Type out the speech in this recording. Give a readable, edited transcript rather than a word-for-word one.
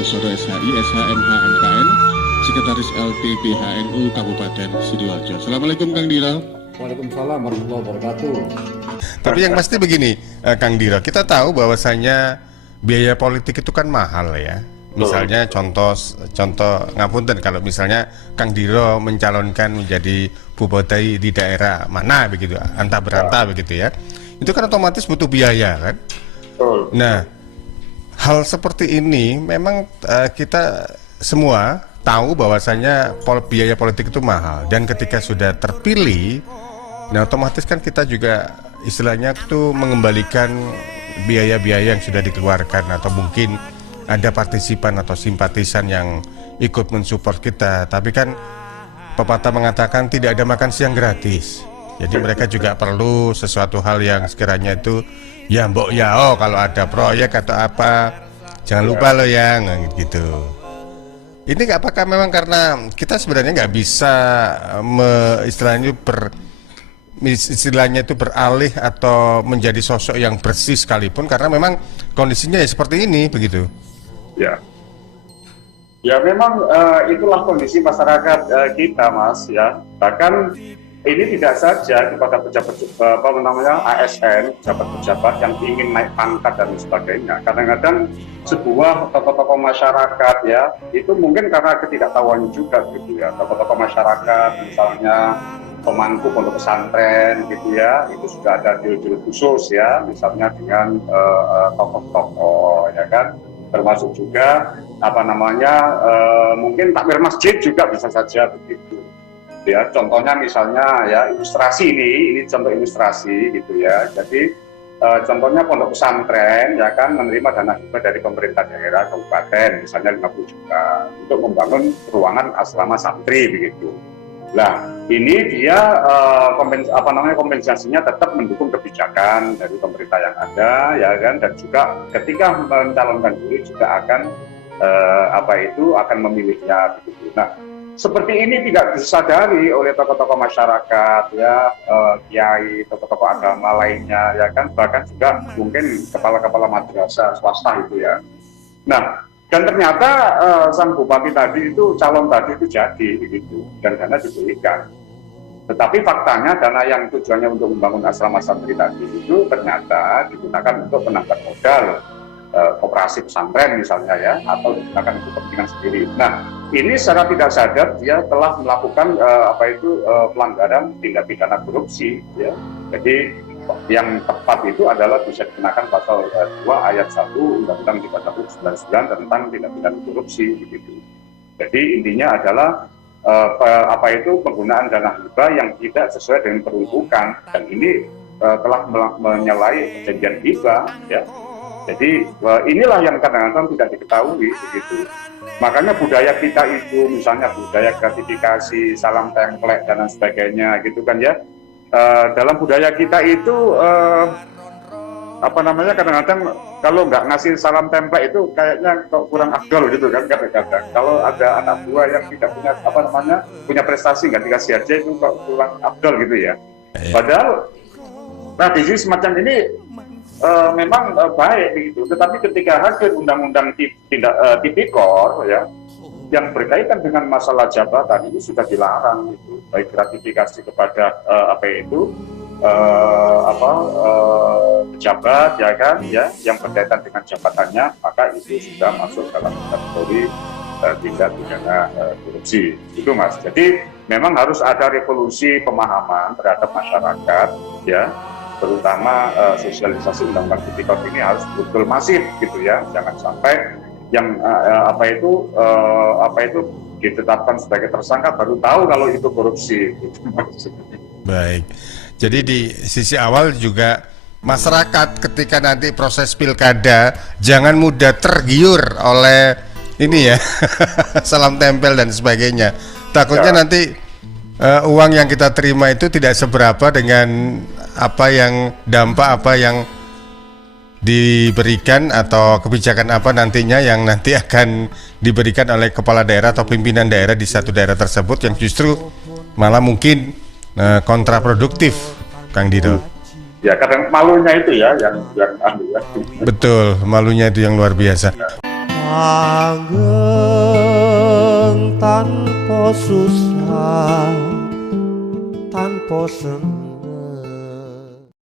Santosono SHI, SHMH MKN, Sekretaris LP BHNU Kabupaten Sidoarjo. Assalamualaikum Kang Dira. Waalaikumsalam warahmatullahi wabarakatuh. Tapi yang pasti begini, Kang Dira, kita tahu bahwasanya biaya politik itu kan mahal ya. Misalnya contoh ngapunten kalau misalnya Kang Dira mencalonkan menjadi bupati di daerah mana begitu, antah berantah begitu ya. Itu kan otomatis butuh biaya kan. Nah, hal seperti ini memang kita semua tahu bahwasanya biaya politik itu mahal, dan ketika sudah terpilih, nah otomatis kan kita juga istilahnya itu mengembalikan biaya-biaya yang sudah dikeluarkan, atau mungkin ada partisipan atau simpatisan yang ikut mensupport kita. Tapi kan pepatah mengatakan tidak ada makan siang gratis. Jadi mereka juga perlu sesuatu hal yang sekiranya itu ya mbok ya, oh kalau ada proyek atau apa jangan lupa lo yang gitu. Ini apakah memang karena kita sebenarnya nggak bisa istilahnya itu beralih atau menjadi sosok yang bersih sekalipun, karena memang kondisinya ya seperti ini begitu. Ya memang itulah kondisi masyarakat kita, Mas, ya. Bahkan ini tidak saja kepada pejabat ASN, pejabat-pejabat yang ingin naik pangkat dan sebagainya. Kadang-kadang sebuah tokoh-tokoh masyarakat ya, itu mungkin karena ketidaktahuan juga gitu ya. Tokoh-tokoh masyarakat misalnya pemangku pondok pesantren gitu ya, itu sudah ada deal-deal khusus ya, misalnya dengan tokoh-tokoh ya kan, termasuk juga mungkin takmir masjid juga bisa saja begitu ya. Contohnya misalnya ya ilustrasi, ini contoh ilustrasi gitu ya. Jadi contohnya pondok pesantren ya kan menerima dana hibah dari pemerintah daerah kabupaten misalnya 50 juta untuk membangun ruangan asrama santri begitu. Nah, ini dia kompensasinya tetap mendukung kebijakan dari pemerintah yang ada ya kan, dan juga ketika mencalonkan diri juga akan akan memilihnya begitu. Nah, seperti ini tidak disadari oleh tokoh-tokoh masyarakat ya, kiai, tokoh-tokoh agama lainnya ya kan, bahkan juga mungkin kepala-kepala madrasah swasta itu ya. Nah, dan ternyata sang bupati tadi itu, calon tadi itu jadi begitu, dan dana diberikan. Tetapi faktanya dana yang tujuannya untuk membangun asrama santri tadi itu ternyata digunakan untuk penambah modal koperasi pesantren misalnya ya, atau digunakan untuk kepentingan sendiri. Nah, ini secara tidak sadar dia telah melakukan pelanggaran tindak pidana korupsi ya. Jadi yang tepat itu adalah bisa dikenakan pasal 2 ayat 1 Undang-Undang 3199 tentang tindak pidana korupsi begitu. Jadi intinya adalah penggunaan dana hibah yang tidak sesuai dengan peruntukan, dan ini telah menyalahi perjanjian hibah ya. Jadi inilah yang kadang-kadang tidak diketahui begitu. Makanya budaya kita itu misalnya budaya gratifikasi, salam template dan lain sebagainya gitu kan ya. Dalam budaya kita itu kadang-kadang kalau nggak ngasih salam template itu kayaknya kok kurang afdol gitu kan kadang-kadang. Kalau ada anak buah yang tidak punya punya prestasi nggak dikasih aja itu kok kurang afdol gitu ya. Padahal tradisi semacam ini memang baik begitu. Tetapi ketika hadir undang-undang tipikor ya, yang berkaitan dengan masalah jabatan itu sudah dilarang itu, baik gratifikasi kepada pejabat ya kan ya, yang berkaitan dengan jabatannya, maka itu sudah masuk dalam kategori tindak pidana korupsi itu, Mas. Jadi memang harus ada revolusi pemahaman terhadap masyarakat ya, terutama sosialisasi undang-undang tipikor ini harus betul masif gitu ya, jangan sampai yang ditetapkan sebagai tersangka baru tahu kalau itu korupsi. Baik, jadi di sisi awal juga masyarakat ketika nanti proses pilkada jangan mudah tergiur oleh ini ya salam tempel dan sebagainya. Takutnya nanti uang yang kita terima itu tidak seberapa dengan dampak apa yang diberikan atau kebijakan apa nantinya yang nanti akan diberikan oleh kepala daerah atau pimpinan daerah di satu daerah tersebut, yang justru malah mungkin kontraproduktif, Kang Dira. Ya kadang malunya itu ya yang Betul, malunya itu yang luar biasa. langgeng tanpa susah, tanpa senang.